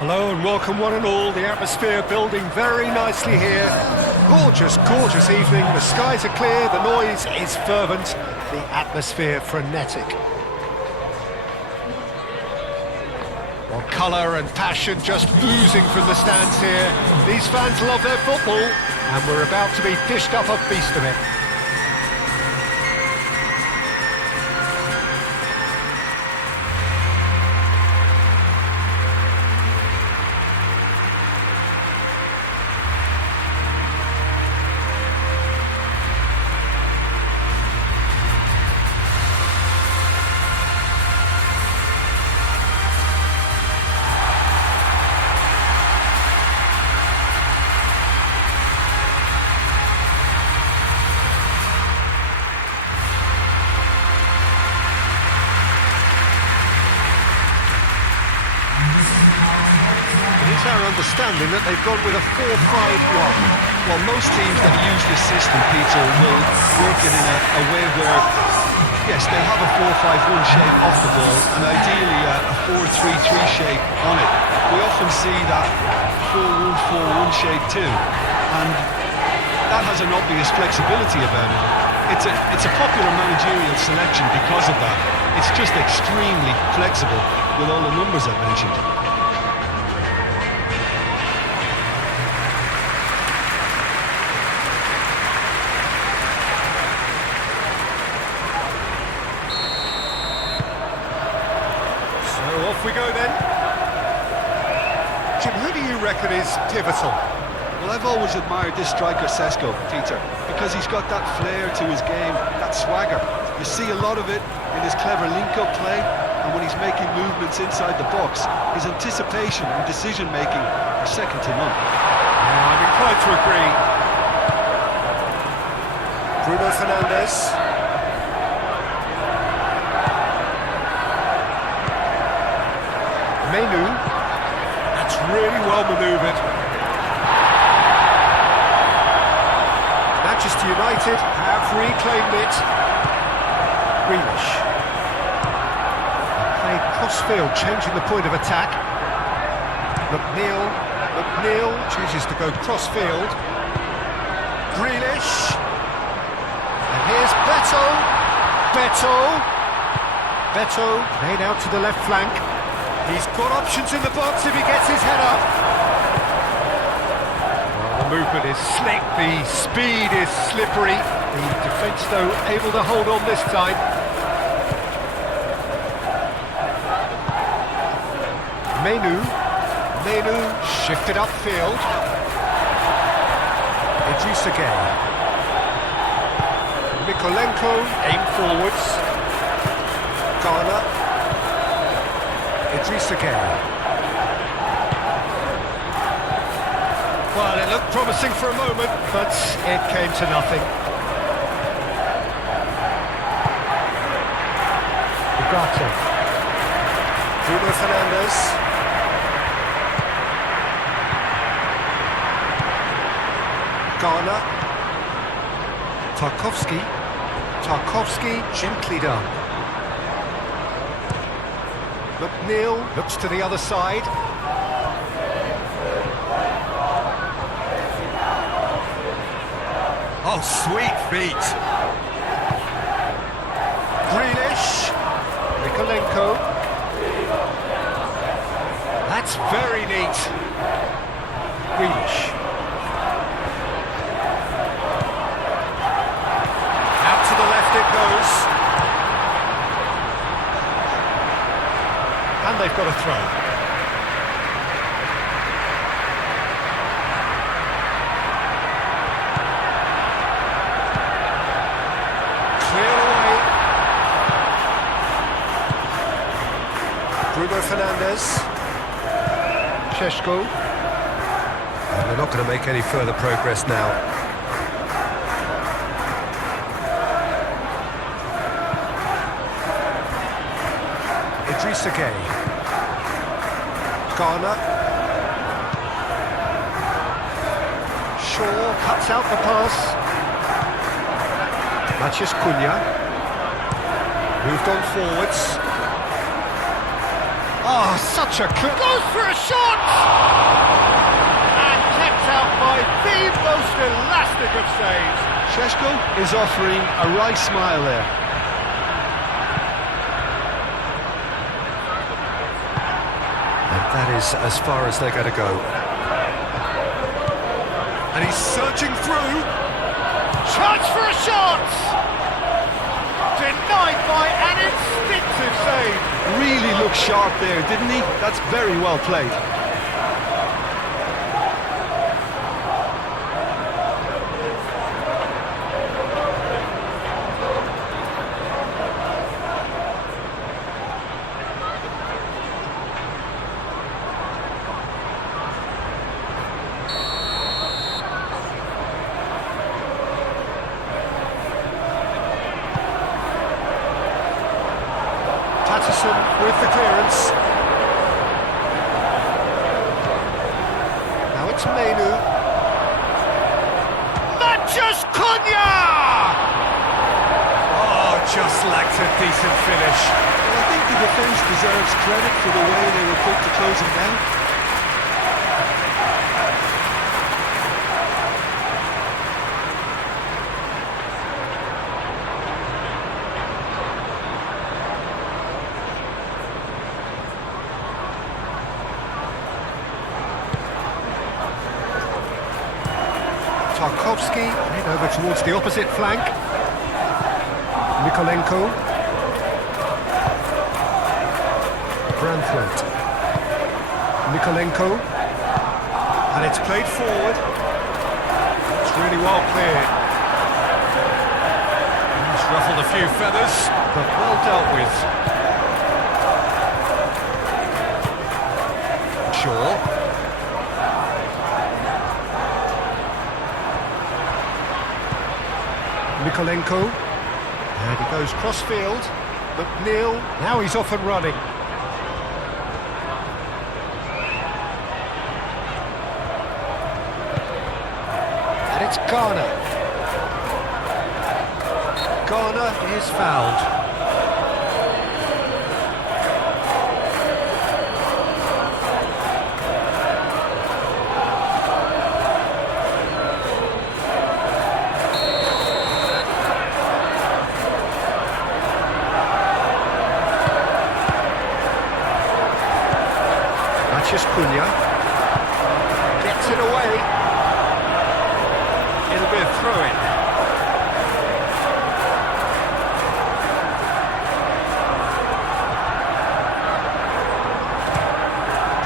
Hello and welcome one and all. The atmosphere building very nicely here. Gorgeous, gorgeous evening. The skies are clear, the noise is fervent, the atmosphere frenetic. Well, colour and passion just oozing from the stands here. These fans love their football and we're about to be dished up a feast of it. It's our understanding that they've gone with a 4-5-1. Well, most teams that use this system, Peter, will work it in a way where, yes, they'll have a 4-5-1 shape off the ball and ideally a 4-3-3 shape on it. We often see that 4-1-4-1 shape too, and that has an obvious flexibility about it. It's a popular managerial selection because of that. It's just extremely flexible with all the numbers I've mentioned. Off we go then. Jim, who do you reckon is pivotal? Well, I've always admired this striker, Sesko, Peter, because he's got that flair to his game, that swagger. You see a lot of it in his clever link-up play, and when he's making movements inside the box, his anticipation and decision-making are second to none. Yeah, I'm inclined to agree. Bruno Fernandes. Menu, that's really well manoeuvred. Manchester United have reclaimed it. Grealish. Played cross-field, changing the point of attack. McNeil chooses to go cross-field. Grealish. And here's Beto played out to the left flank. He's got options in the box if he gets his head up. Well, the movement is slick, the speed is slippery. The defence, though, able to hold on this time. Menu shifted upfield. Idrissa Gueye. Mikolenko aimed forwards. Garner. Idrissa Gueye. Well, it looked promising for a moment, but it came to nothing. Ugarte. Bruno Fernandes. Garner. Tarkowski gently done. McNeil looks to the other side. Oh, sweet feet. Grealish. Mikolenko. That's very neat. Grealish. Out to the left it goes. And they've got a throw. Clear away. Bruno Fernandes. Šeško. And they're not going to make any further progress now. Idrissa Gueye. Garner. Shaw cuts out the pass. Matheus Cunha. Moved on forwards. Oh, such a goes for a shot! And kept out by the most elastic of saves. Šeško is offering a wry smile there. And that is as far as they're going to go. And he's searching through. Chance for a shot! Denied by an instinctive save. Really looked sharp there, didn't he? That's very well played. With the clearance. Now it's Menu. Matches Cunha! Oh, just lacked a decent finish. Well, I think the defence deserves credit for the way they were quick to close him down. Tarkovsky, head over towards the opposite flank. Mikolenko. Branthwaite. Mikolenko. And it's played forward. It's really well cleared. He's ruffled a few feathers, but well dealt with. Shaw. Mikolenko, and he goes cross-field, McNeil, now he's off and running. And it's Garner. Garner is fouled. Cunha gets it away. It'll be a throw-in.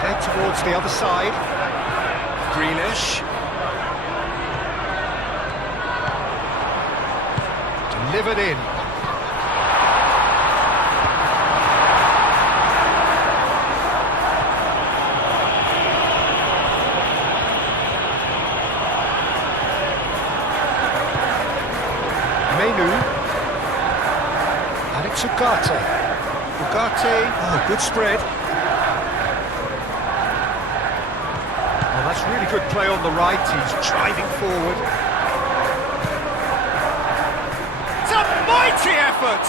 Head towards the other side. Grealish. Delivered in. And it's Ugarte. Oh, good spread. Oh, that's really good play on the right. He's driving forward. It's a mighty effort!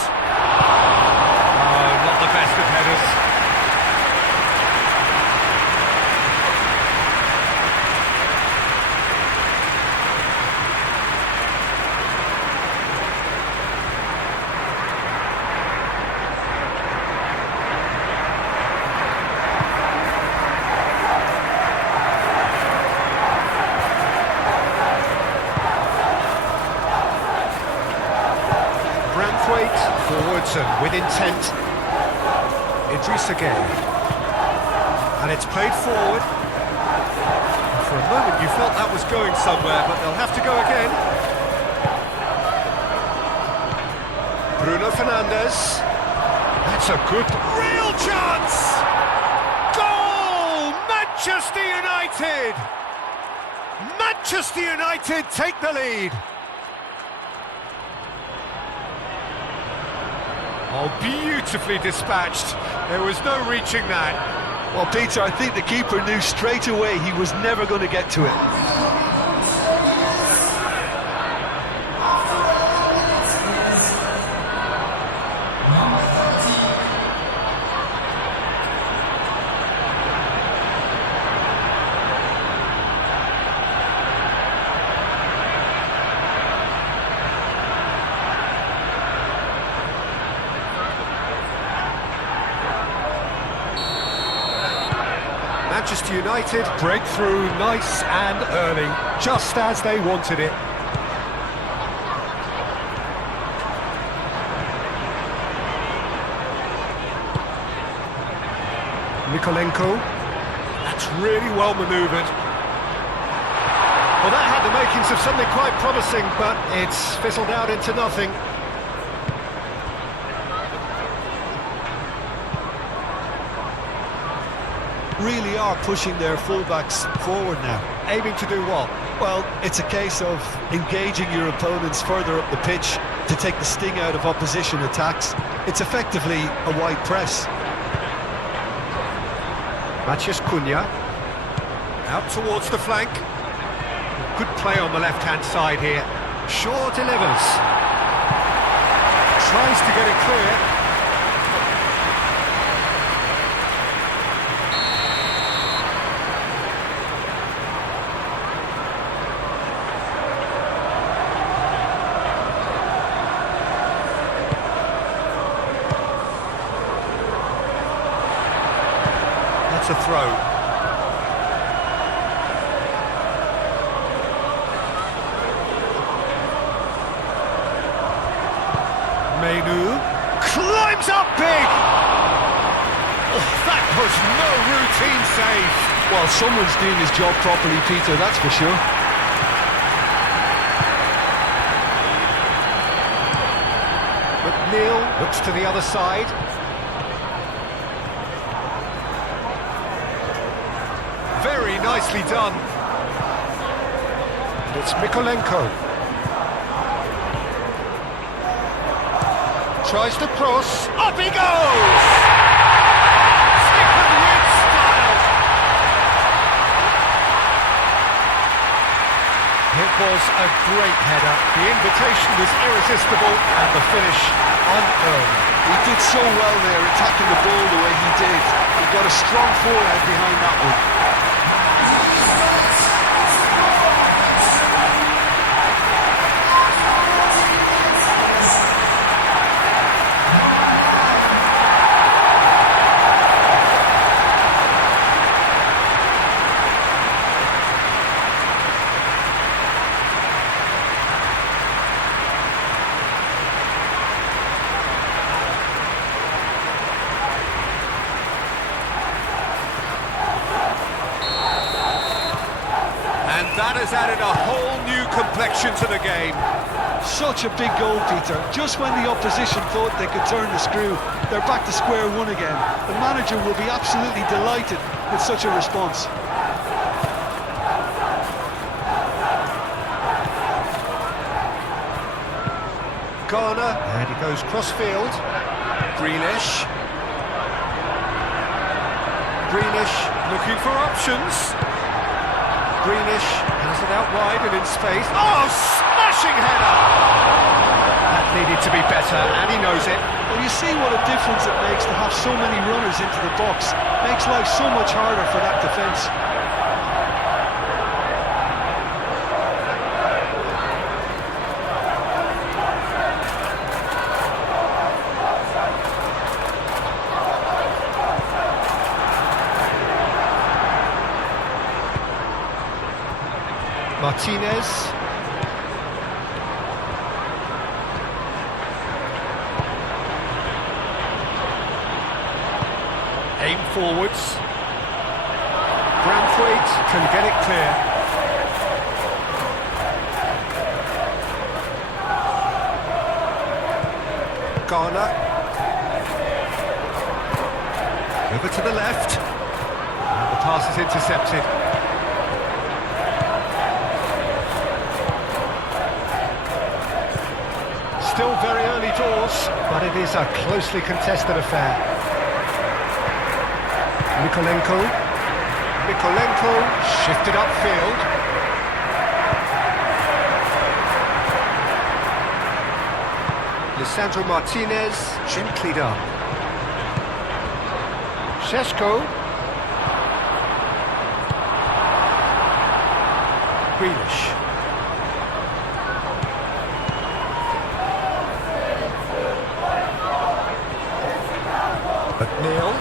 Oh, not the best of headers. Forwards and with intent. Idrissa Gueye. And it's played forward. For a moment you felt that was going somewhere, but they'll have to go again. Bruno Fernandes. That's a good, real chance! Goal! Manchester United! Manchester United take the lead. Oh, beautifully dispatched. There was no reaching that. Well, Peter, I think the keeper knew straight away he was never going to get to it. Manchester United break through nice and early, just as they wanted it. Mikolenko, that's really well manoeuvred. Well, that had the makings of something quite promising, but it's fizzled out into nothing. Really are pushing their fullbacks forward now. Aiming to do what? Well, it's a case of engaging your opponents further up the pitch to take the sting out of opposition attacks. It's effectively a wide press. Matheus Cunha, out towards the flank. Good play on the left-hand side here. Shaw delivers. Tries to get it clear. That's a throw. Menu climbs up big! Oh, that was no routine save. Well, someone's doing his job properly, Peter, that's for sure. McNeil looks to the other side. Very nicely done. And it's Mikolenko. Tries to cross. Up he goes! Stick with style. It was a great header. The invitation was irresistible and the finish unearned. He did so well there, attacking the ball the way he did. He got a strong forehand behind that one. That has added a whole new complexion to the game. Such a big goal, Peter. Just when the opposition thought they could turn the screw, they're back to square one again. The manager will be absolutely delighted with such a response. Garner, and he goes cross-field. Grealish. Grealish looking for options. Grealish has it out wide and in space. Oh, smashing header! That needed to be better, and he knows it. Well, you see what a difference it makes to have so many runners into the box. Makes life so much harder for that defence. Martinez. Aim forwards. Branthwaite can get it clear. Garner. Over to the left. And the pass is intercepted. Still very early doors, but it is a closely contested affair. Mikolenko. Mikolenko shifted upfield. Lisandro Martinez gently done. Šeško. Grealish. McNeil.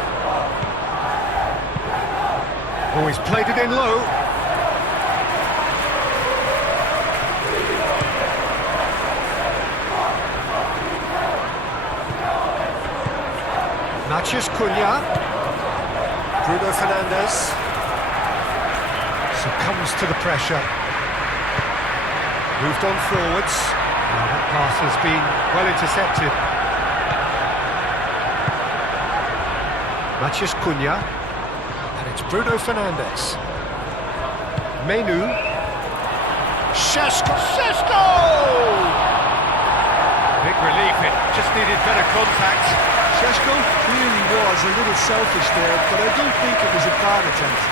Oh, he's played it in low. Mathias Cunha. Bruno Fernandes. Succumbs to the pressure. Moved on forwards. Now that pass has been well intercepted. Mathias Cunha. And it's Bruno Fernandes. Menu. Šeško! Big relief, it just needed better contact. Šeško clearly was a little selfish there, but I don't think it was a bad attempt.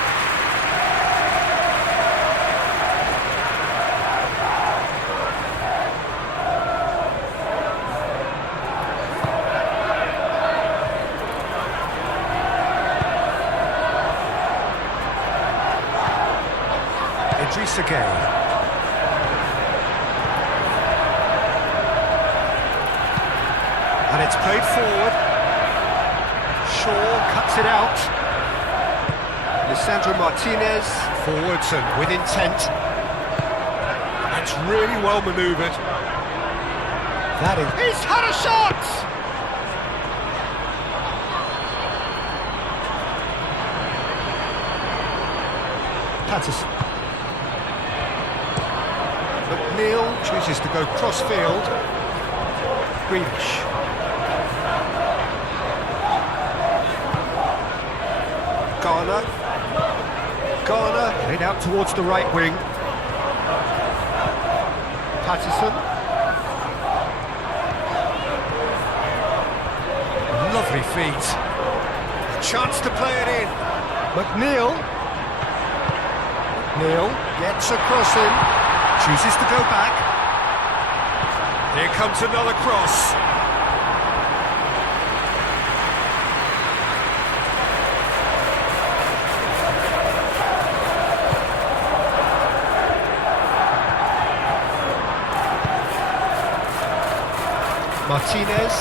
Again. And it's played forward. Shaw cuts it out. Lisandro Martinez forwards and with intent. That's really well manoeuvred. That is. He's had a shot! Patterson. McNeil chooses to go cross-field. Grealish. Garner played out towards the right wing. Patterson. Lovely feet. A chance to play it in. McNeil gets across him. Chooses to go back. Here comes another cross. Martinez.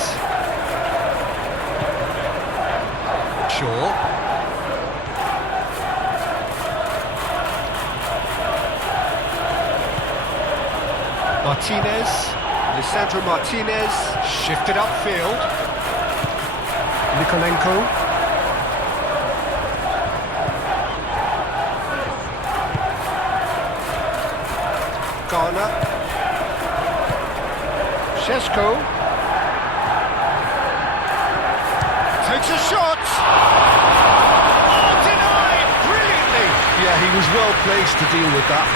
Shaw. Martinez, Lisandro Martinez, shifted upfield. Nikolenko. Garner. Šeško. Takes a shot! Oh, denied! Brilliantly! Yeah, he was well placed to deal with that.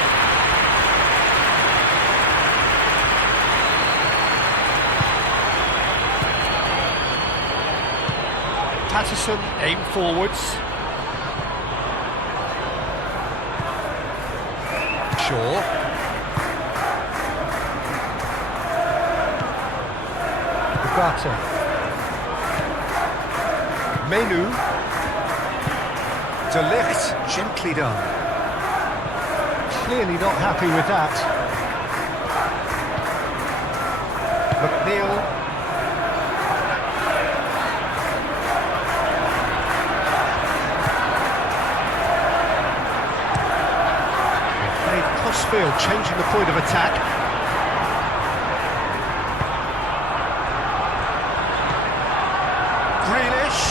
Patterson aim forwards. Shaw. Ugarte. Menu. De Ligt, gently done. Clearly not happy with that. McNeil. Crossfield changing the point of attack. Grealish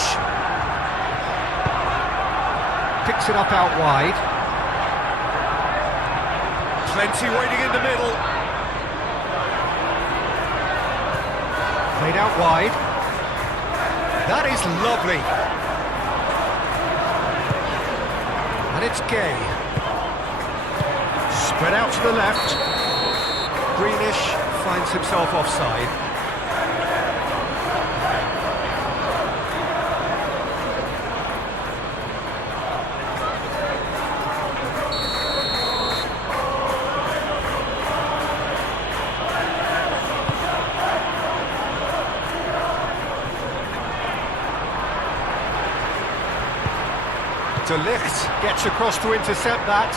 picks it up out wide. Plenty waiting in the middle. Played out wide. That is lovely. And it's Gay. Spread out to the left. Grealish finds himself offside. De Ligt gets across to intercept that.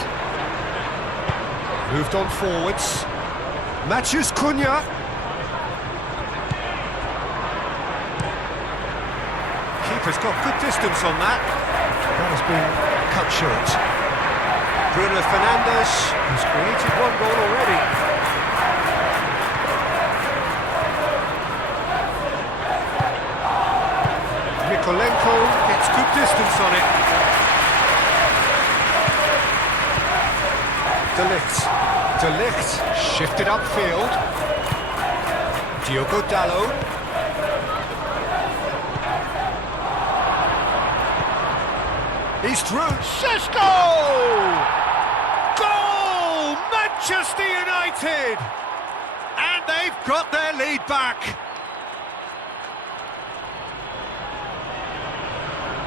Moved on forwards. Mathias Cunha. Keeper's got good distance on that. That has been cut short. Bruno Fernandes has created one goal already. Mikolenko gets good distance on it. De Ligt shifted upfield. Diogo Dalot. He's through. Šeško! Goal! Manchester United! And they've got their lead back.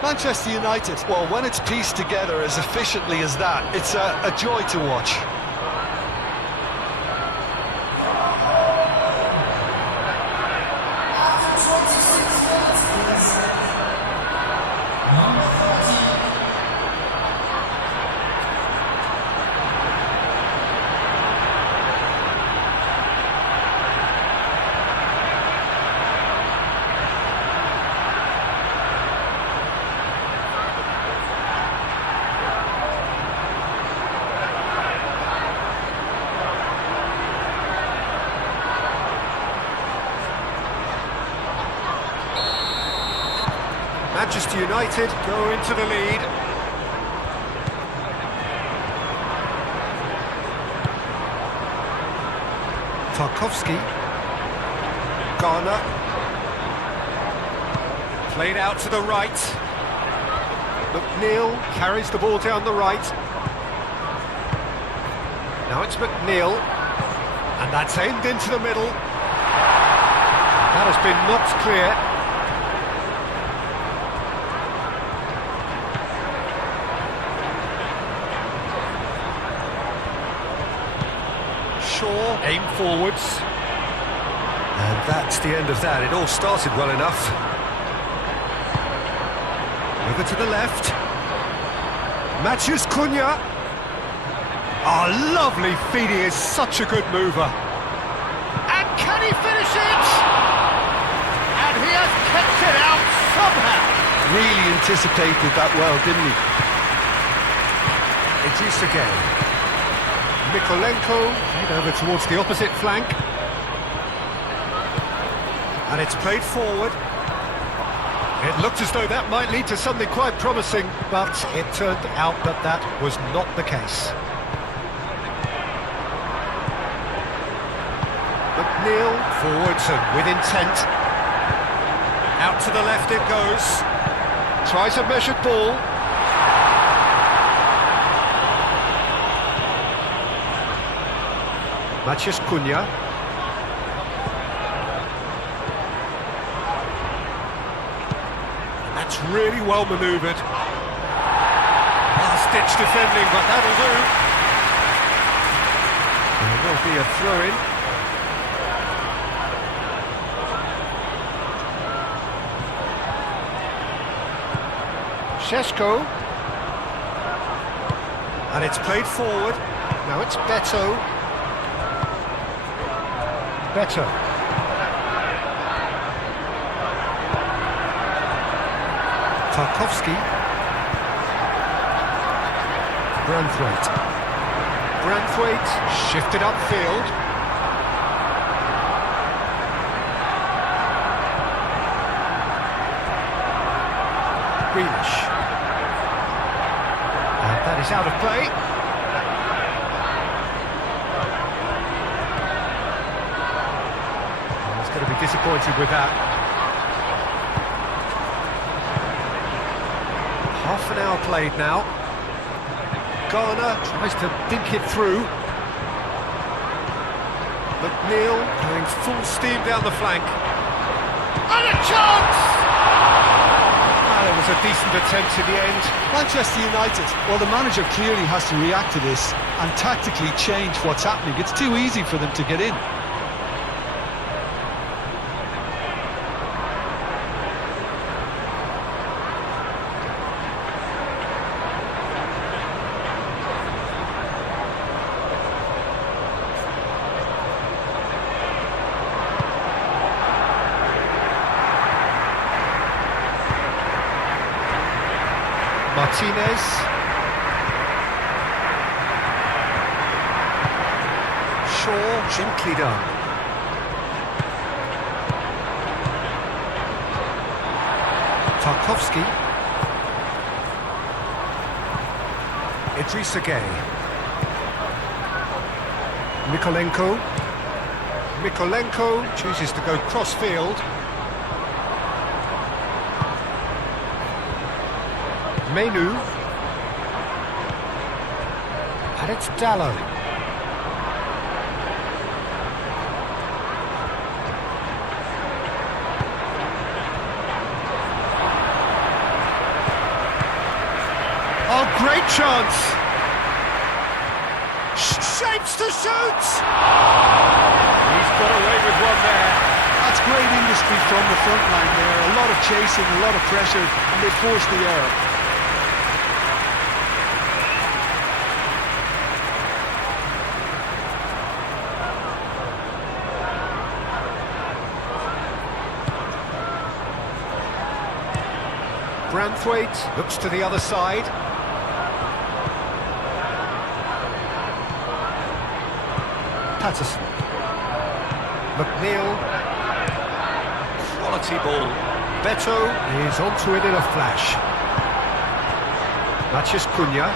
Manchester United, well, when it's pieced together as efficiently as that, it's a joy to watch. Manchester United go into the lead. Tarkowski. Garner. Played out to the right. McNeil carries the ball down the right. Now it's McNeil. And that's aimed into the middle. That has been knocked clear. Aim forwards. And that's the end of that. It all started well enough. Over to the left. Matheus Cunha. Oh, lovely feed. He is such a good mover. And can he finish it? And he has kept it out somehow. Really anticipated that well, didn't he? Idrissa Gueye. Mikolenko, head over towards the opposite flank. And it's played forward. It looked as though that might lead to something quite promising, but it turned out that that was not the case. McNeil, forwards and with intent. Out to the left it goes. Tries a measured ball. Matheus Cunha. That's really well manoeuvred. Last-ditch defending, but that'll do. There will be a throw-in. Šeško. And it's played forward. Now it's Beto. Better. Tarkowski. Branthwaite shifted upfield. Grealish. And that is out of play. Going to be disappointed with that. Half an hour played now. Garner tries to dink it through. McNeil going full steam down the flank. And a chance! Ah, there was a decent attempt in the end. Manchester United, well, the manager clearly has to react to this and tactically change what's happening. It's too easy for them to get in. Martinez. Shaw, gently done. Tarkovsky. Idrissa Gueye. Mikolenko chooses to go cross-field. Menu. And it's Dallo. Oh, great chance! Shapes to shoot! He's got away with one there. That's great industry from the front line there. A lot of chasing, a lot of pressure, and they forced the error. Branthwaite looks to the other side. Patterson. McNeil. Quality ball. Beto is onto it in a flash. Matheus Cunha.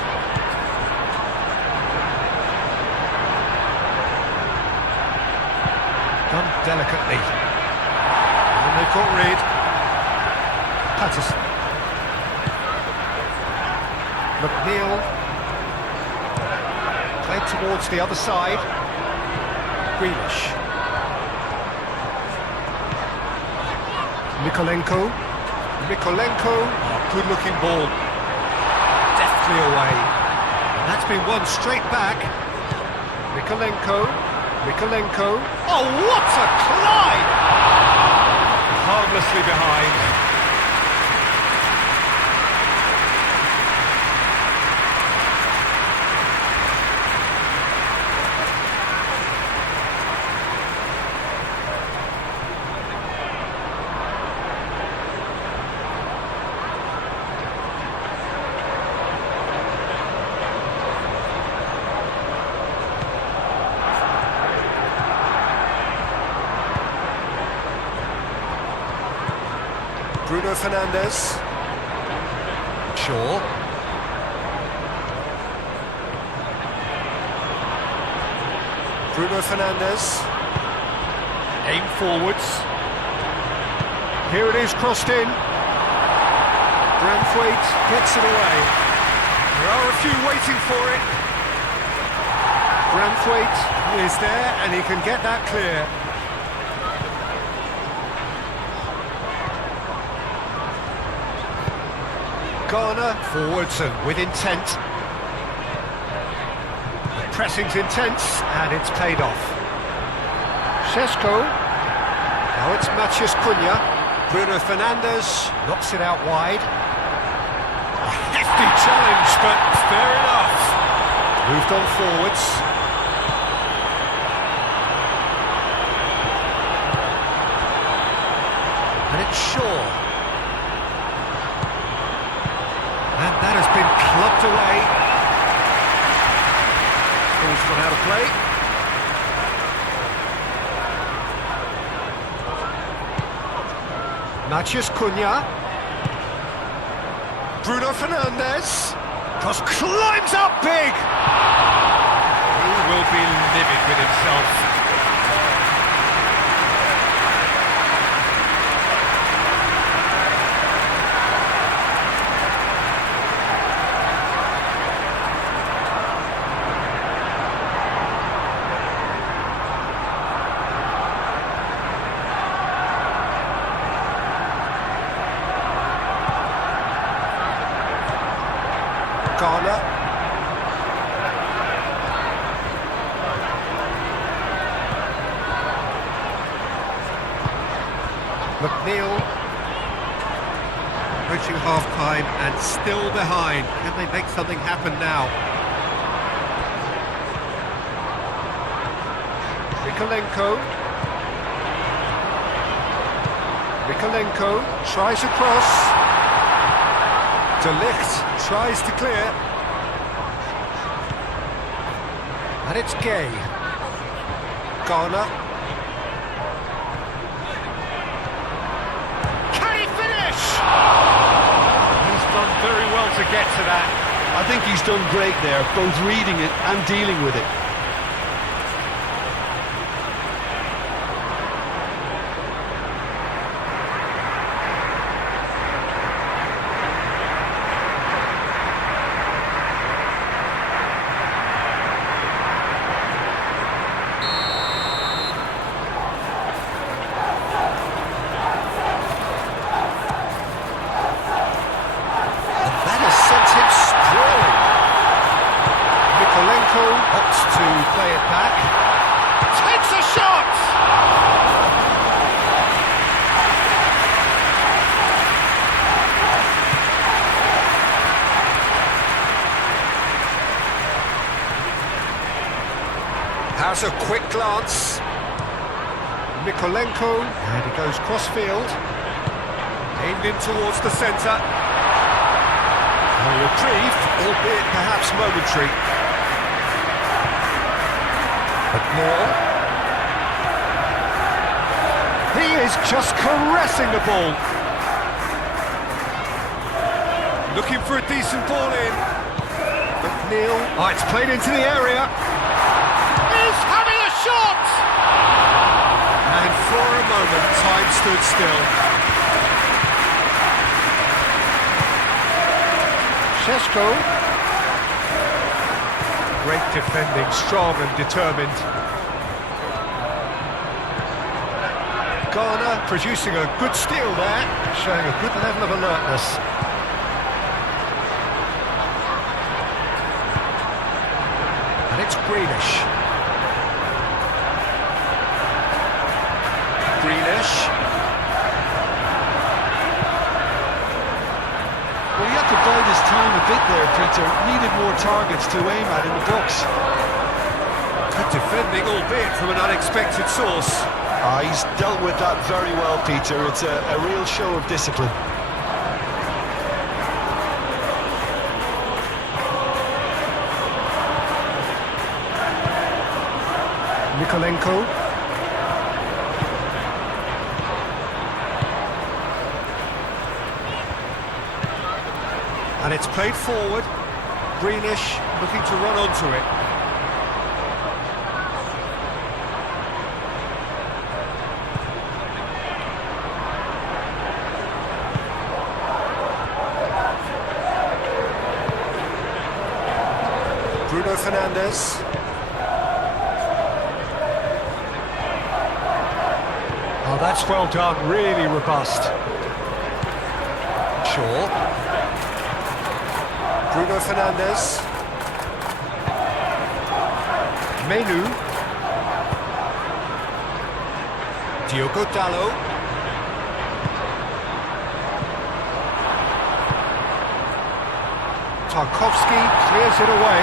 Done delicately. And they've got rid. Patterson. McNeil. Played towards the other side. Grealish. Mikolenko. Good-looking ball. Deftly away. And that's been won straight back. Mikolenko. Oh, what a climb! Harmlessly behind. Bruno Fernandes. Shaw. Bruno Fernandes. Aim forwards. Here it is, crossed in. Branthwaite gets it away. There are a few waiting for it. Branthwaite is there and he can get that clear. Garner forwards and with intent. The pressing's intense and it's paid off. Šeško. Now it's Matheus Cunha. Bruno Fernandes knocks it out wide. A hefty challenge, but fair enough. Moved on forwards. And it's Shaw. And that has been clubbed away. Ball's gone out of play. Matheus Cunha. Bruno Fernandes. Cross climbs up big. He will be livid with himself. Garner. McNeil. Approaching half-time and still behind. Can they make something happen now? Mikolenko tries across. De Ligt tries to clear. And it's Gueye. Ghana. Can he finish? He's done very well to get to that. I think he's done great there, both reading it and dealing with it. Opts to play it back. Takes a shot! Has a quick glance. Mikolenko, and he goes cross-field. Aimed in towards the centre. A reprieve, albeit perhaps momentary. More. He is just caressing the ball. Looking for a decent ball in. McNeil. Oh, it's played into the area. He's having a shot! And for a moment, time stood still. Šeško. Great defending, strong and determined. Ghana producing a good steal there, showing a good level of alertness. And it's Greenish. Well, he had to bide his time a bit there, Peter. Needed more targets to aim at in the box. Good defending, albeit from an unexpected source. He's dealt with that very well, Peter. It's a real show of discipline. Mikolenko. And it's played forward. Greenish looking to run onto it. Bruno Fernandes. Oh, that's well done, really robust. Shaw. Bruno Fernandes. Menu. Diogo Dalot. Tarkowski clears it away.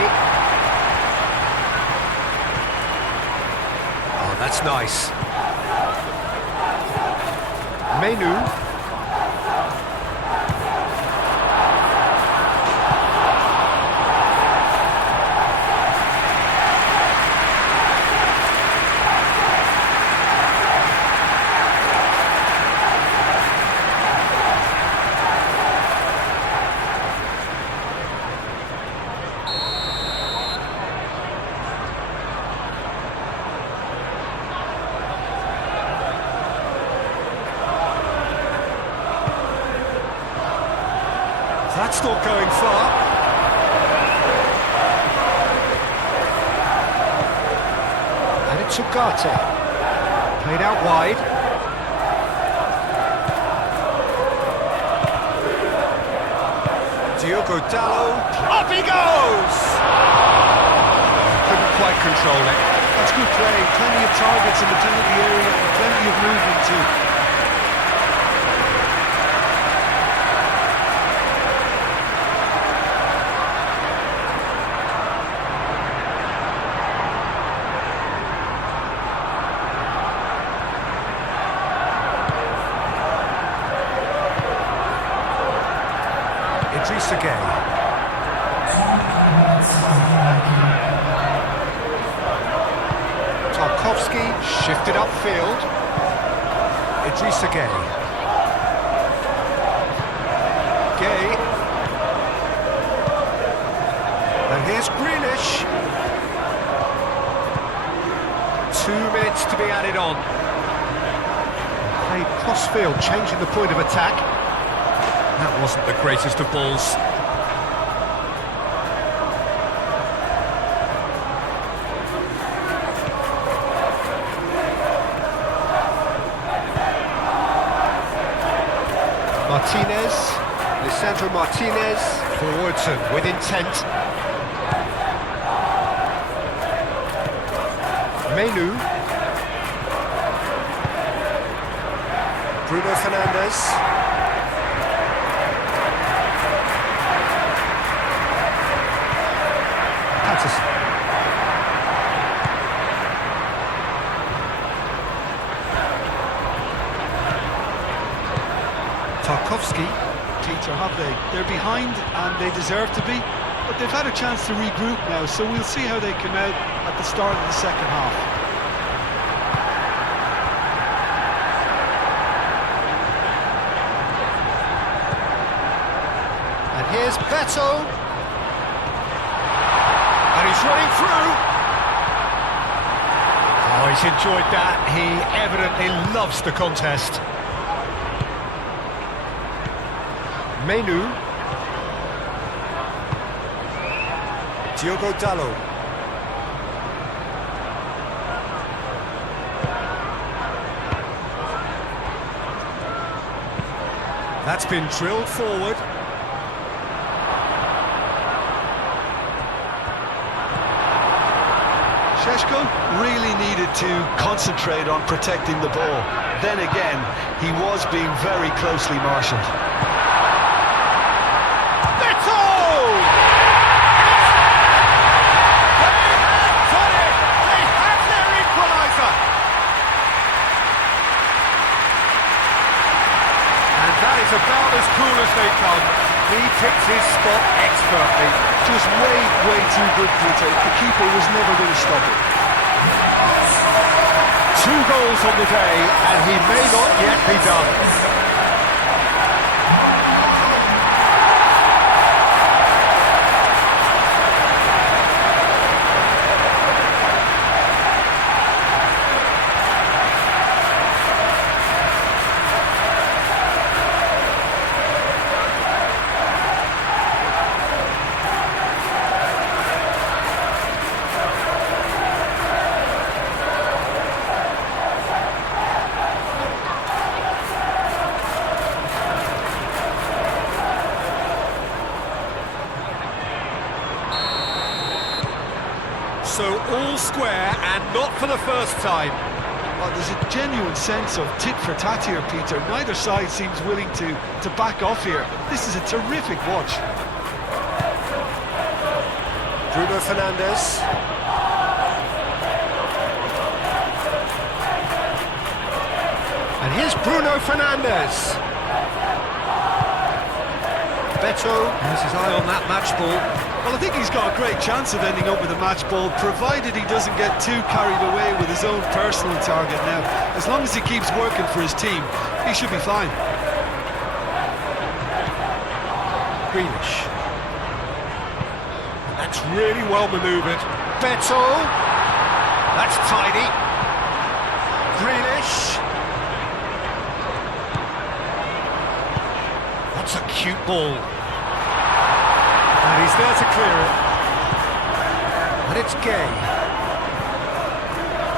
Oh, that's nice. Menu. That's not going far. And it's Ugarte. Played out wide. Diogo Dalot. Up he goes! Couldn't quite control it. That's good play. Plenty of targets in the penalty area and plenty of movement too. Again. Tarkowski shifted upfield. Idrissa Gueye. Gueye. And here's Grealish. 2 minutes to be added on. Played cross-field, changing the point of attack. That wasn't the greatest of balls. Martinez, Lisandro Martinez, Forwardson with intent. Menu. Bruno Fernandes. Patterson. Tarkowski. Peter, have they? They're behind and they deserve to be, but they've had a chance to regroup now, so we'll see how they come out at the start of the second half. And here's Beto. And he's running through. Oh, he's enjoyed that. He evidently loves the contest. Menu. Diogo Dalot. That's been drilled forward. Šeško really needed to concentrate on protecting the ball. Then again, he was being very closely marshalled. Beto! They have done it! They have their equaliser! And that is about as cool as they come. He picks his spot expertly. Just way too good, Peter. The keeper was never going to stop it. 2 goals on the day, and he may not yet be done. So all square, and not for the first time. Well, there's a genuine sense of tit for tat here, Peter. Neither side seems willing to back off here. This is a terrific watch. Bruno Fernandes. And here's Bruno Fernandes. Beto has his eye on that match ball. Well, I think he's got a great chance of ending up with a match ball, provided he doesn't get too carried away with his own personal target now. As long as he keeps working for his team, he should be fine. Grealish. That's really well manoeuvred. Beto. That's tidy. Grealish. That's a cute ball. And he's there to clear it. And it's Gueye.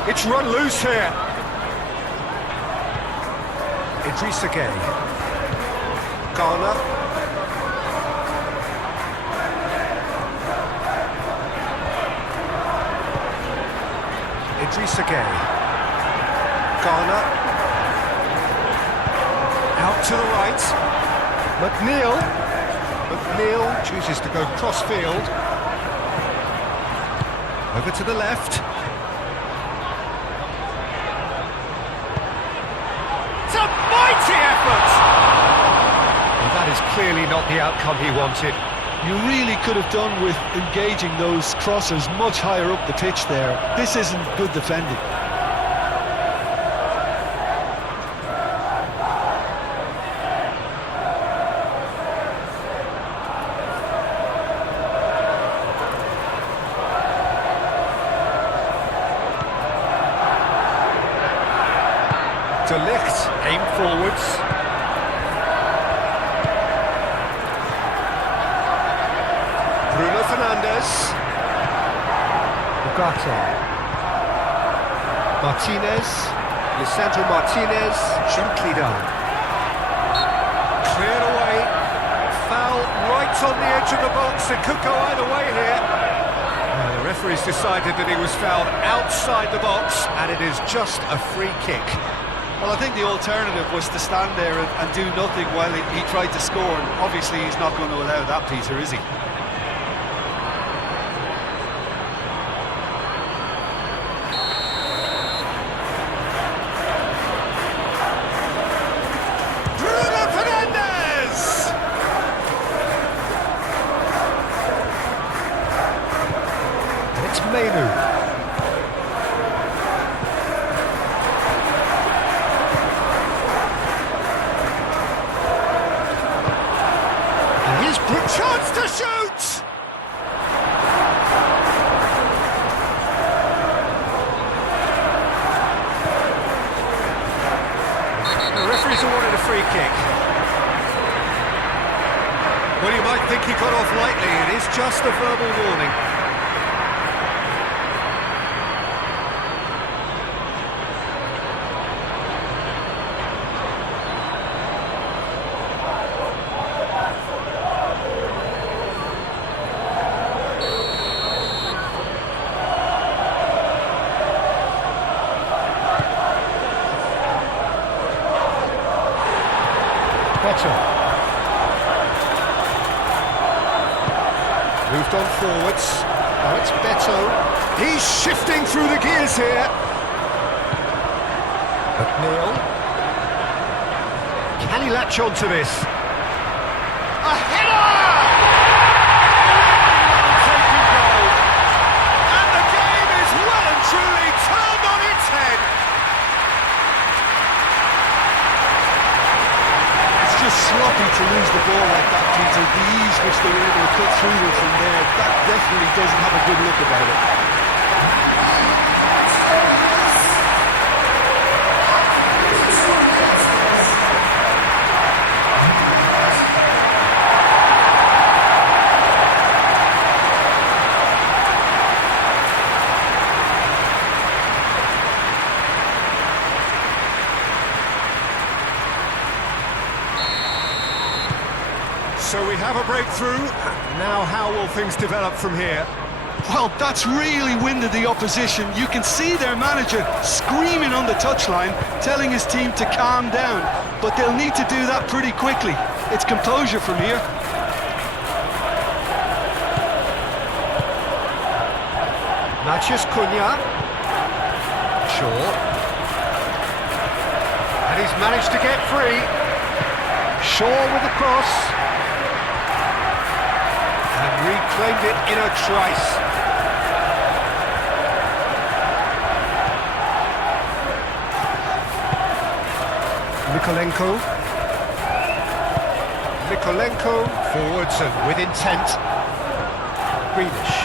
It's run loose here. Idrissa Gueye. Garner. Idrissa Gueye. Garner. Out to the right. McNeil chooses to go cross-field. Over to the left. It's a mighty effort! Well, that is clearly not the outcome he wanted. You really could have done with engaging those crossers much higher up the pitch there. This isn't good defending. De Ligt, aim forwards. Bruno Fernandes. Ugarte. Martinez. Lisandro Martinez. Gently done. Cleared away. Foul right on the edge of the box. It could go either way here. The referee's decided that he was fouled outside the box, and it is just a free kick. Well, I think the alternative was to stand there and do nothing while he tried to score, and obviously he's not going to allow that, Peter, is he? Bruno Fernandes! It's Menu. Chance to shoot! The referee's awarded a free kick. Well, you might think he got off lightly. It is just a verbal warning. Moved on forwards. Now it's Beto. He's shifting through the gears here. McNeil. Can he latch on to this? A header! Taking goal. And the game is well and truly turned on its head. Just sloppy to lose the ball like that, Peter. The ease which they were able to cut through them from there, that definitely doesn't have a good look about it. So we have a breakthrough. Now how will things develop from here? Well, that's really winded the opposition. You can see their manager screaming on the touchline, telling his team to calm down. But they'll need to do that pretty quickly. It's composure from here. Matheus Cunha. Shaw. And he's managed to get free. Shaw with the cross. And reclaimed it in a trice. Mikolenko forwards and with intent. Greenish.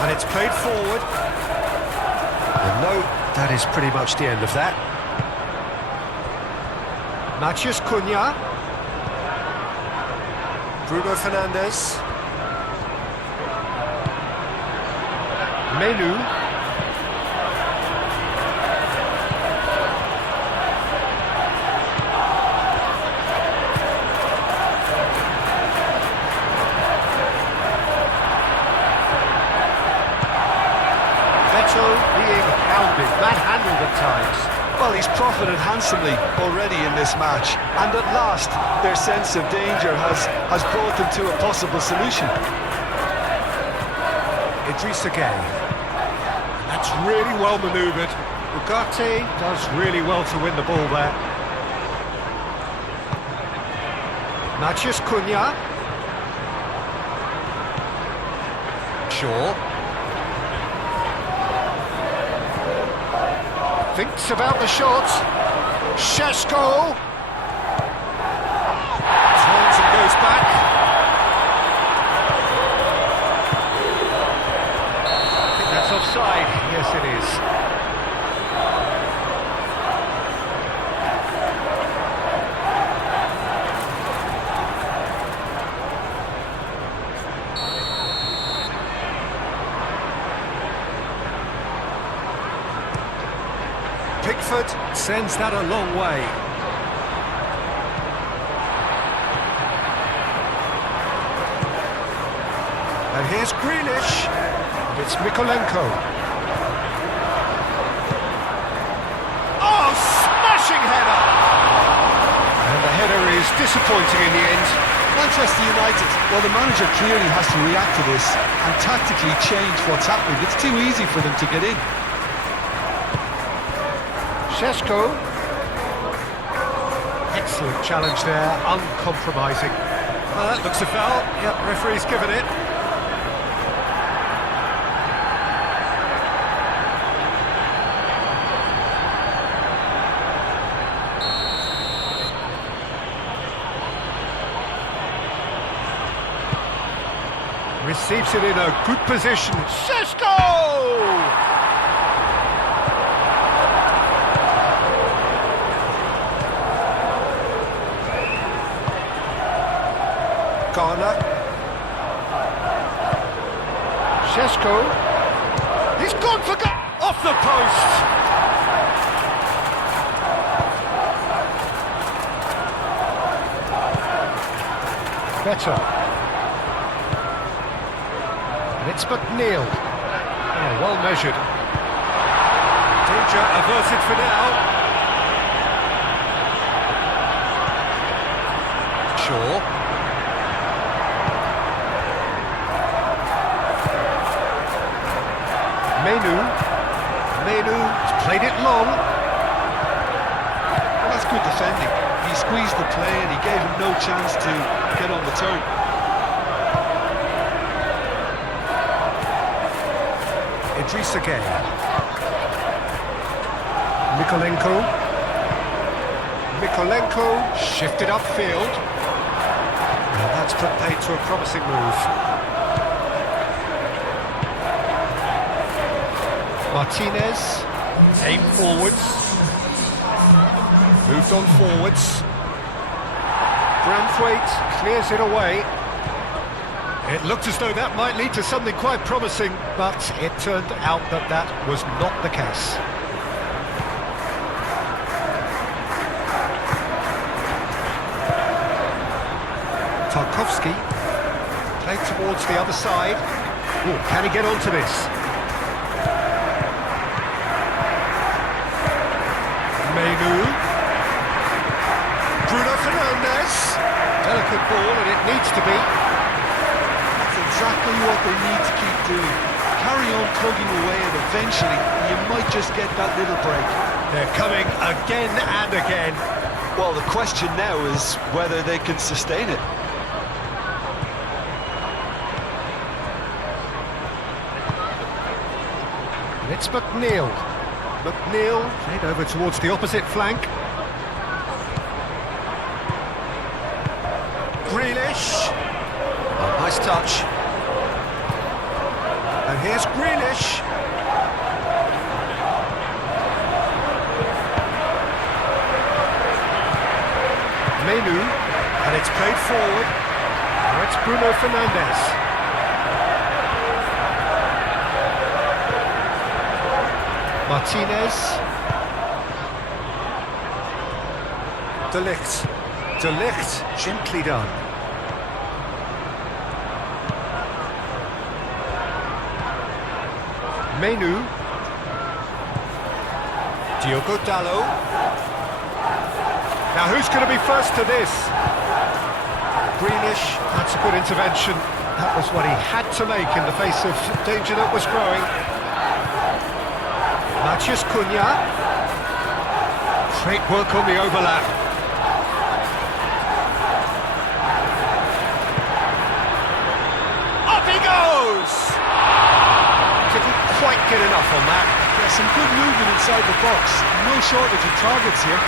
And it's played forward. And no, that is pretty much the end of that. Matheus Cunha. Bruno Fernandes. Menu. Beto being hounded, manhandled at times. Well, he's profited handsomely already in this match, and at last their sense of danger has brought them to a possible solution. Idrissa Gueye. That's really well manoeuvred. Ugarte does really well to win the ball there. Matheus Cunha. Shaw. Thinks about the shot. Šeško. Turns and goes back. I think that's offside. Yes, it is. Pickford sends that a long way. And here's Grealish. And it's Mikolenko. Oh, smashing header! And the header is disappointing in the end. Manchester United, well, the manager clearly has to react to this and tactically change what's happening. It's too easy for them to get in. Šeško. Excellent challenge there, uncompromising. That looks a foul. Yep, referee's given it. Receives it in a good position. Šeško! Garner. Šeško. He's gone for off the post. Better. And it's McNeil. Oh, well measured. Danger averted for now. Shaw. Menu has played it long. Well, that's good defending. He squeezed the play and he gave him no chance to get on the turn. Idrissa Gueye. Mikolenko shifted upfield. And that's put paid to a promising move. Martinez, aimed forwards, moved on forwards. Branthwaite clears it away. It looked as though that might lead to something quite promising, but it turned out that that was not the case. Tarkowski, played towards the other side. Ooh, can he get onto this? Menu. Bruno Fernandes. Delicate ball, and it needs to be. That's exactly what they need to keep doing. Carry on tugging away, and eventually you might just get that little break. They're coming again and again. Well, the question now is whether they can sustain it. And it's McNeil. McNeil played over towards the opposite flank. Grealish. Oh, nice touch. And here's Grealish. Menu. And it's played forward. Now it's Bruno Fernandes. Martinez. De Ligt, gently done. Menu. Diogo Dalot. Now who's going to be first to this? Grealish, that's a good intervention. That was what he had to make in the face of danger that was growing. Matheus Cunha. Great work on the overlap. Up he goes! Didn't quite get enough on that. There's some good movement inside the box. No shortage of targets here.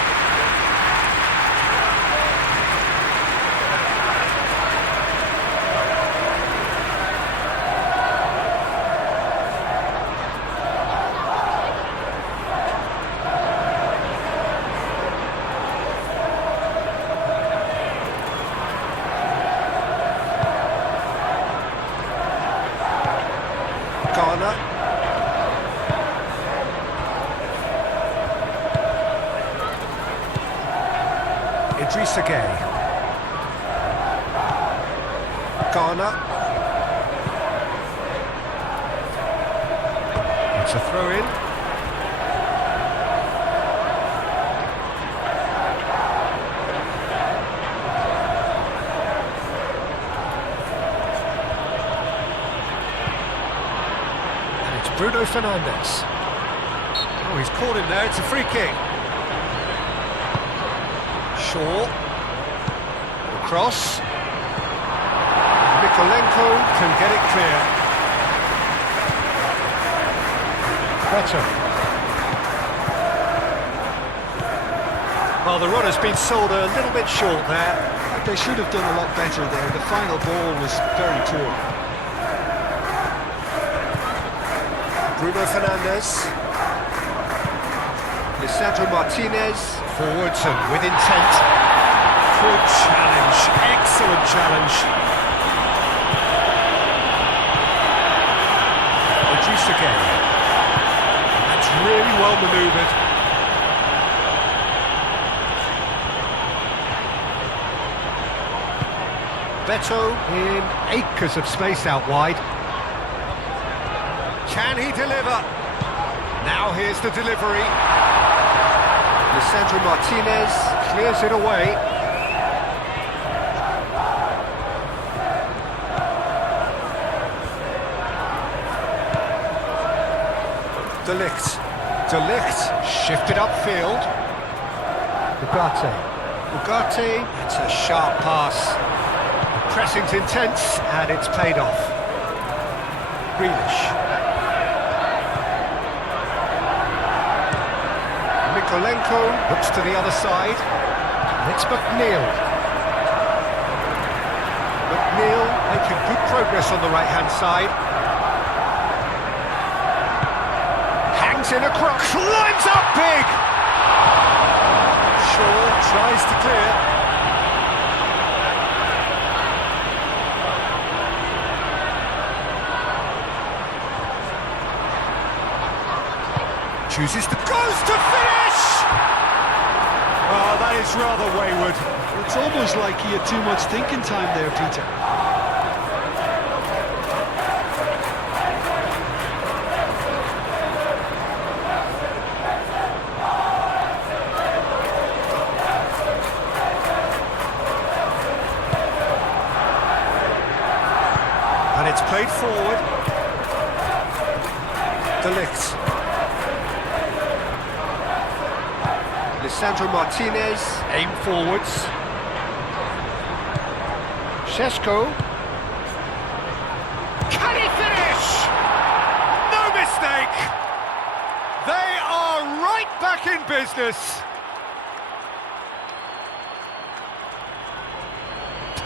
Idrissa Gueye. Ghana. It's a throw-in. And it's Bruno Fernandes. Oh, he's caught him there, it's a free kick. Shaw. Cross. Mikolenko can get it clear. Better. Well, the run has been sold a little bit short there. They should have done a lot better there. The final ball was very poor. Bruno Fernandes. Lisandro Martinez. Forwards and with intent. Good challenge. Excellent challenge. Idrissa Gueye. That's really well manoeuvred. Beto in acres of space out wide. Can he deliver? Now here's the delivery. Lisandro Martinez clears it away. De Ligt shifted upfield. Ugarte, it's a sharp pass. The pressing's intense and it's paid off. Grealish. Mikolenko looks to the other side. It's McNeil. McNeil making good progress on the right-hand side. In across, climbs up big! Shaw tries to clear. Chooses to goes to finish! Oh, that is rather wayward. It's almost like he had too much thinking time there, Peter. It's played forward. De Ligt. Lisandro Martinez, aim forwards. Šeško. Can he finish? No mistake! They are right back in business.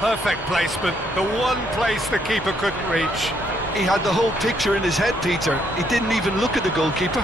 Perfect placement, the one place the keeper couldn't reach. He had the whole picture in his head, Peter. He didn't even look at the goalkeeper.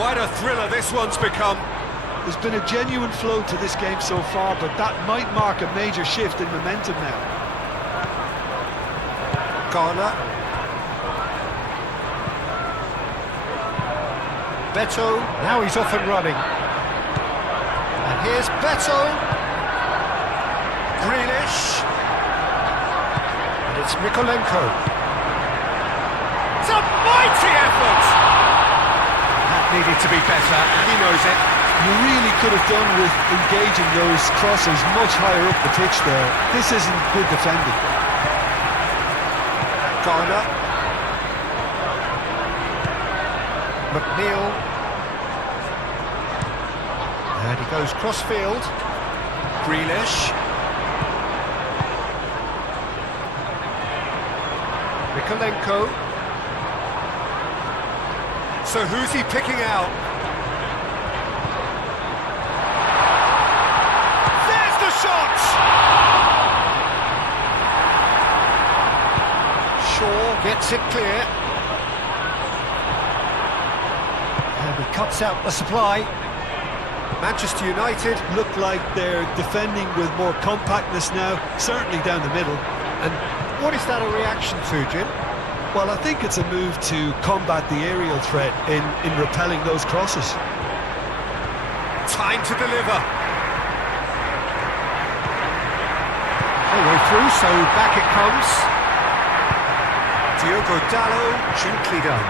Quite a thriller this one's become. There's been a genuine flow to this game so far, but that might mark a major shift in momentum now. Ghana. Beto, now he's off and running. And here's Beto. Grealish. And it's Mikolenko. It's a mighty effort! Needed to be better, and he knows it. You really could have done with engaging those crosses much higher up the pitch there. This isn't good defending. Ghana. McNeil. And he goes cross-field. Grealish. Yarmolenko. So who's he picking out? There's the shot! Shaw gets it clear. And he cuts out the supply. Manchester United Look like they're defending with more compactness now, certainly down the middle. And what is that a reaction to, Jim? Well, I think it's a move to combat the aerial threat in repelling those crosses. Time to deliver. All the way through, so back it comes. Diogo Dalot, gently done.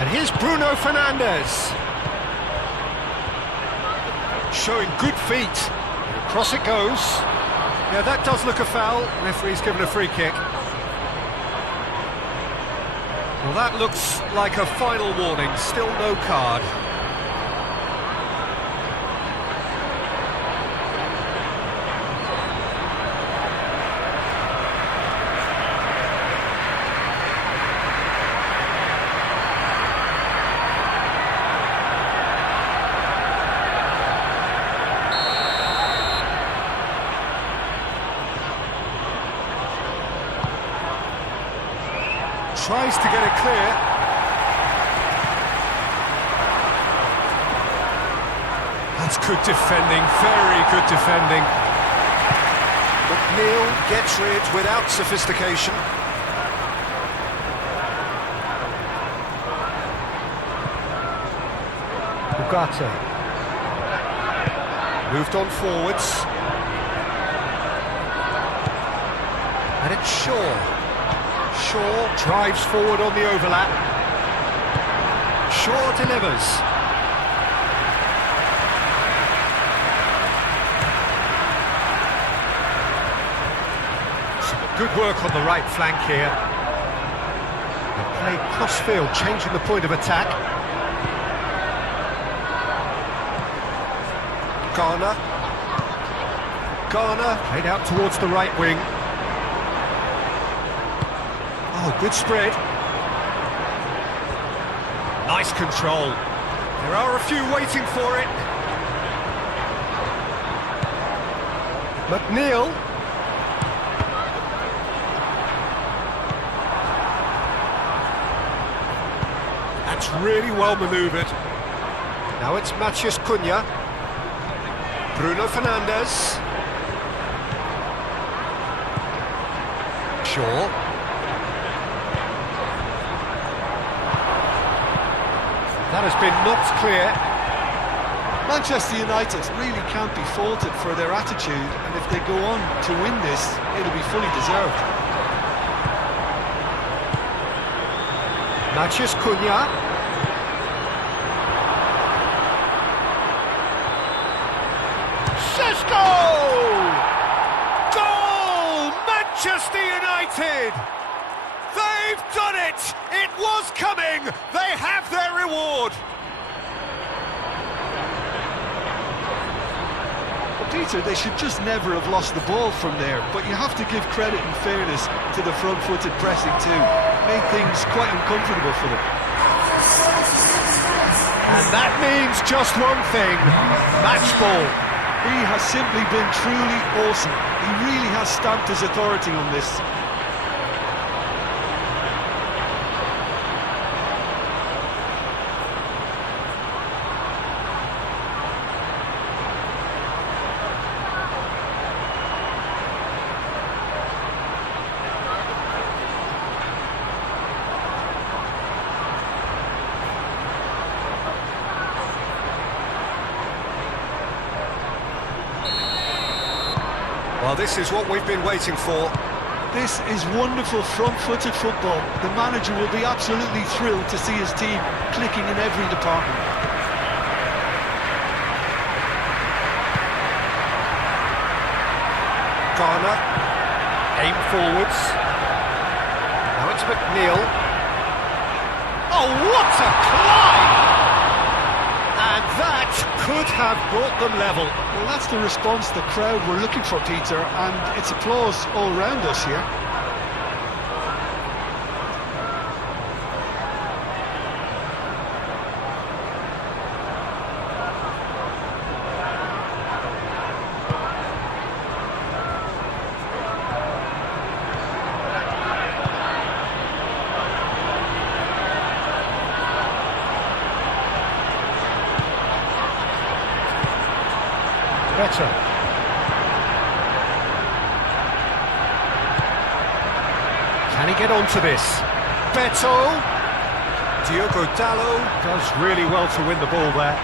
And here's Bruno Fernandes. Showing good feet. Across it goes. Yeah, that does look a foul. Referee's given a free kick. Well, that looks like a final warning. Still no card. Tries to get it clear. That's good defending, very good defending. McNeil gets rid without sophistication. Ugarte. Moved on forwards. And it's Shaw. Shaw drives forward on the overlap. Shaw delivers. Some good work on the right flank here. They play cross-field, changing the point of attack. Garner played out towards the right wing. Oh, good spread. Nice control. There are a few waiting for it. McNeil. That's really well manoeuvred. Now it's Matheus Cunha. Bruno Fernandes. Shaw. That has been knocked clear. Manchester United really can't be faulted for their attitude, and if they go on to win this, it'll be fully deserved. Matheus Cunha. Sesko! Goal! Manchester United! They've done it! It was coming! They have their reward! Well, Peter, they should just never have lost the ball from there, but you have to give credit and fairness to the front-footed pressing too. Made things quite uncomfortable for them. And that means just one thing, match ball. He has simply been truly awesome. He really has stamped his authority on this. Well, this is what we've been waiting for. This is wonderful front-footed football. The manager will be absolutely thrilled to see his team clicking in every department. Garner, aim forwards. Now it's McNeil. Oh, what a climb! And that could have brought them level. Well, that's the response the crowd were looking for, Peter, and it's applause all round us here. Better. Can he get onto this? Beto! Diogo Dallo does really well to win the ball there.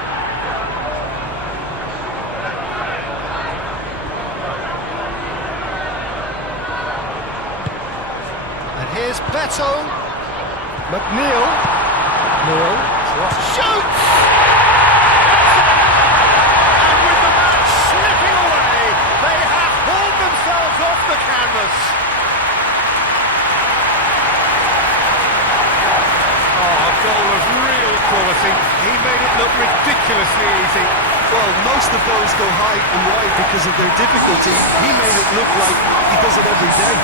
And here's Beto. McNeil. Neil. Shoots! Off the canvas. Oh, a goal of real quality. He made it look ridiculously easy. Well, most of those go high and wide because of their difficulty. He made it look like he does it every day.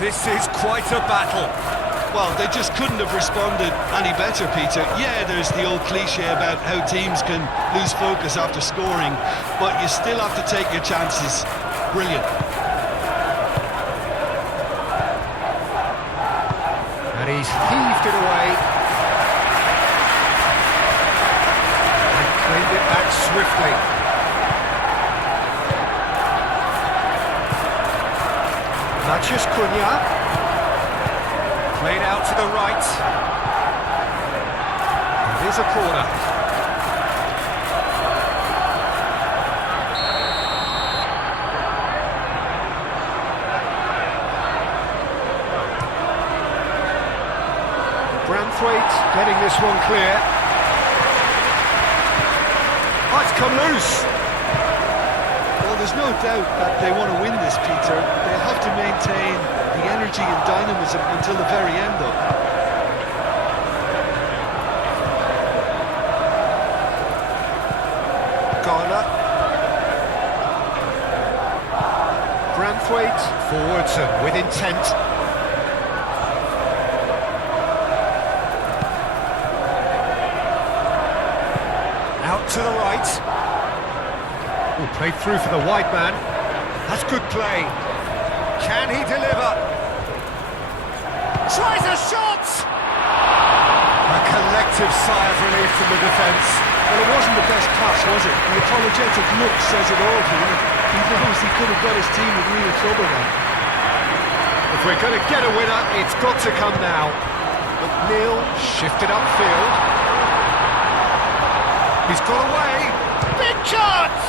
This is quite a battle. Well, they just couldn't have responded any better, Peter. Yeah, there's the old cliche about how teams can lose focus after scoring, but you still have to take your chances. Brilliant. And he's heaved it away. And claimed it back swiftly. Matheus Cunha, played out to the right. It is a corner. Branthwaite getting this one clear. Oh, it's come loose. Well, there's no doubt that they want to win this, Peter. They have to maintain the energy and dynamism until the very end, though. Garner. Branthwaite forwards and with intent. Out to the right. Played through for the wide man. That's good play. Can he deliver? Tries a shot! A collective sigh of relief from the defence. Well, it wasn't the best pass, was it? The apologetic look says it all for him. He knows he could have got his team in real trouble now. If we're going to get a winner, it's got to come now. McNeil shifted upfield. He's got away. Big chance!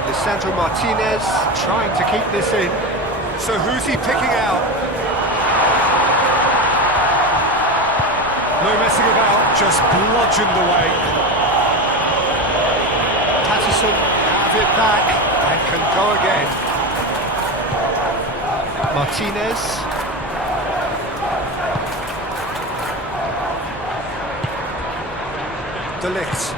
Lisandro Martinez trying to keep this in. So who's he picking out? No messing about, just bludgeoned away. Patterson has it back and can go again. Martinez. De Ligt.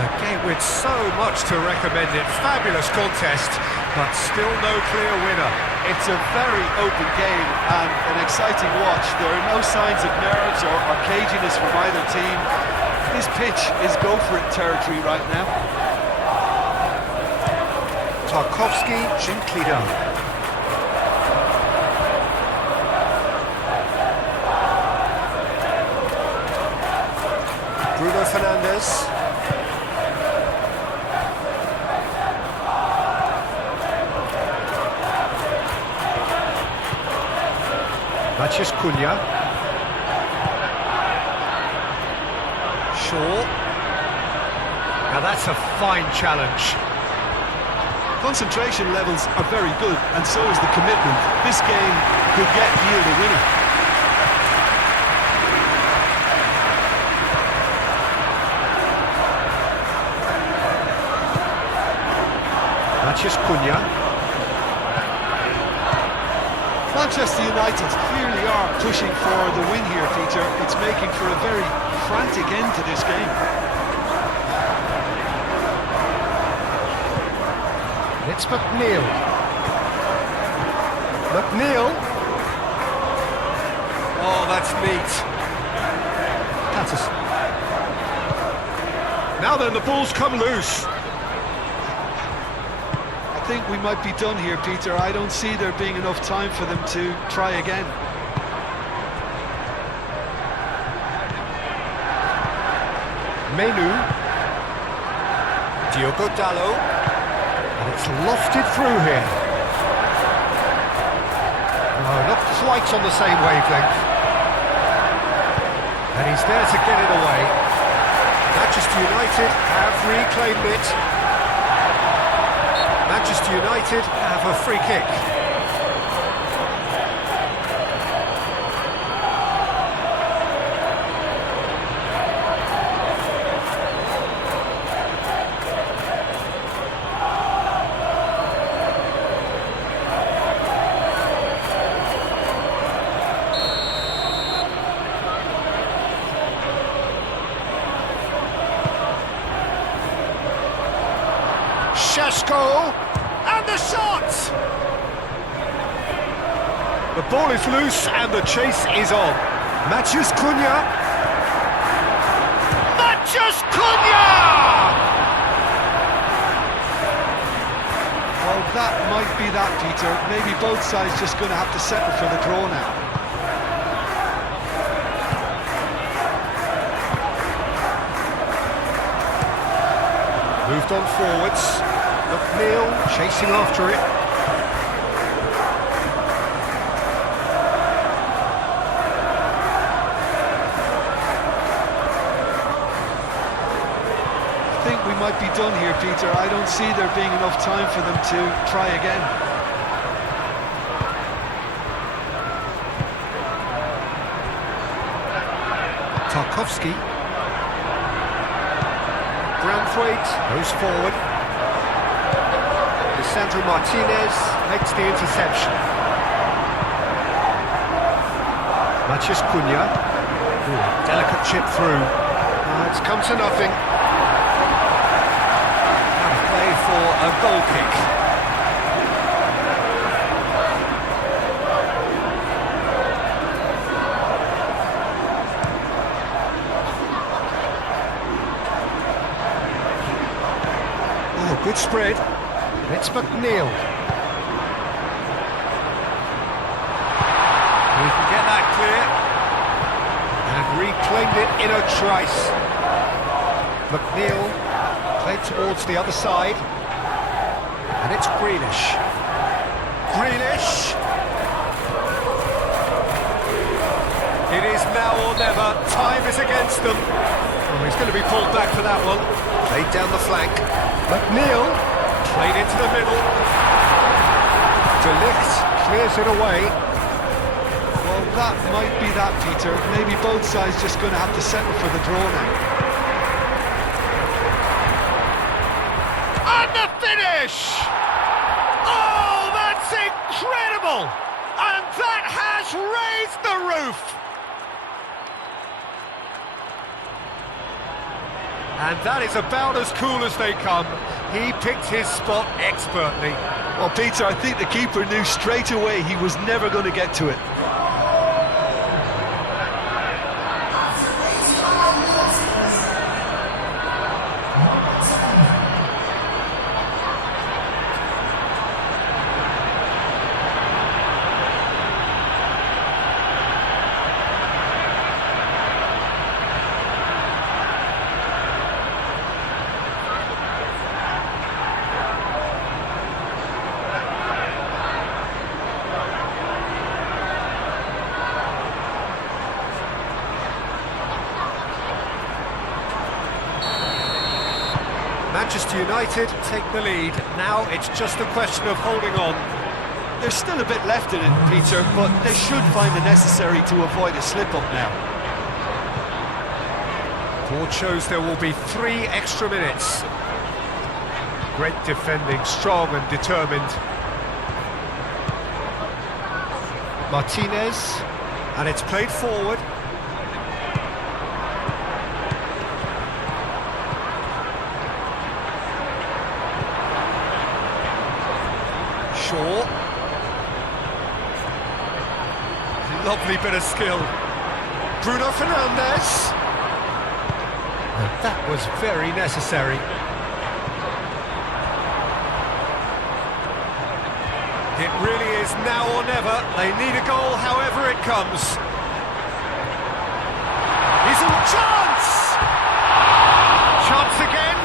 A game with so much to recommend it. Fabulous contest, but still no clear winner. It's a very open game and an exciting watch. There are no signs of nerves or caginess from either team. This pitch is go-for-it territory right now. Tarkowski gently done. Bruno Fernandes. Matheus Cunha. Shaw. Now that's a fine challenge. Concentration levels are very good, and so is the commitment. This game could yield a winner. Mathias Cunha. Manchester United clearly are pushing for the win here, Peter. It's making for a very frantic end to this game. It's McNeil. McNeil. Oh, that's neat. Patterson. Now then, the ball's come loose. I think we might be done here, Peter. I don't see there being enough time for them to try again. Menu. Diogo Dalot. And it's lofted through here. No, not quite on the same wavelength. And he's there to get it away. Manchester United have reclaimed it. Manchester United have a free kick. Šeško, and the shot! The ball is loose and the chase is on. Mathias Cunha. Mathias Cunha! Well, that might be that, Peter. Maybe both sides just going to have to settle for the draw now. Moved on forwards. McNeil chasing after it. I think we might be done here, Peter. I don't see there being enough time for them to try again. Tarkowski. Branthwaite goes forward. Sandro Martinez makes the interception. Mathias Cunha. Ooh, delicate chip through. It's come to nothing. And play for a goal kick. Oh, good spread. It's McNeil. He can get that clear. And reclaimed it in a trice. McNeil played towards the other side. And it's Grealish. Grealish! It is now or never. Time is against them. Oh, he's going to be pulled back for that one. Played down the flank. McNeil. Played into the middle. De Ligt clears it away. Well, that might be that, Peter. Maybe both sides just going to have to settle for the draw now. And the finish! Oh, that's incredible! And that has raised the roof! And that is about as cool as they come. He picked his spot expertly. Well, Peter, I think the keeper knew straight away he was never going to get to it. Manchester United take the lead. Now it's just a question of holding on. There's still a bit left in it, Peter, but they should find it necessary to avoid a slip-up now. Board shows there will be 3 extra minutes. Great defending, strong and determined. Martinez, and it's played forward. Shaw. Lovely bit of skill. Bruno Fernandes. That was very necessary. It really is now or never. They need a goal, however it comes. He's a chance! Chance again?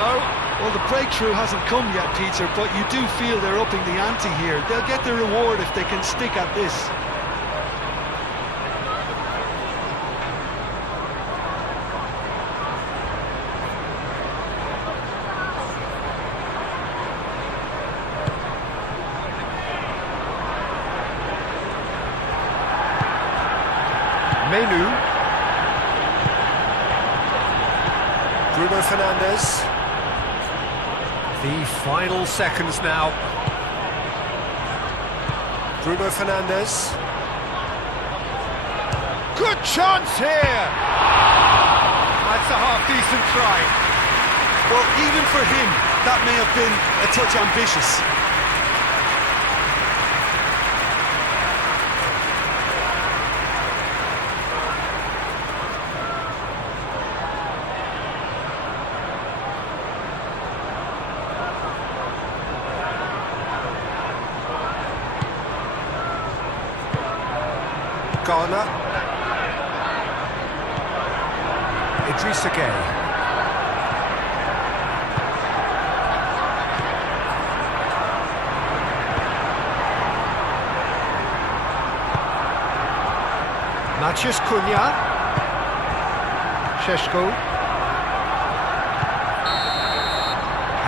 No. Well, the breakthrough hasn't come yet, Peter, but you do feel they're upping the ante here. They'll get the reward if they can stick at this. Menu. Bruno Fernandes. The final seconds now. Bruno Fernandes. Good chance here! That's a half-decent try. Well, even for him, that may have been a touch ambitious. Garner. Idrissa Gueye. Matheus Cunha. Šeško.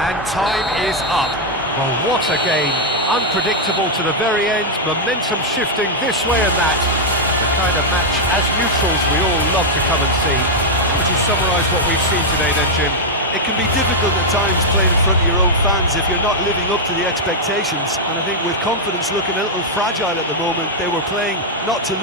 And time is up. Well, what a game. Unpredictable to the very end, momentum shifting this way and that. The kind of match, as neutrals, we all love to come and see. How would you summarise what we've seen today then, Jim? It can be difficult at times playing in front of your own fans if you're not living up to the expectations. And I think with confidence looking a little fragile at the moment, they were playing not to lose.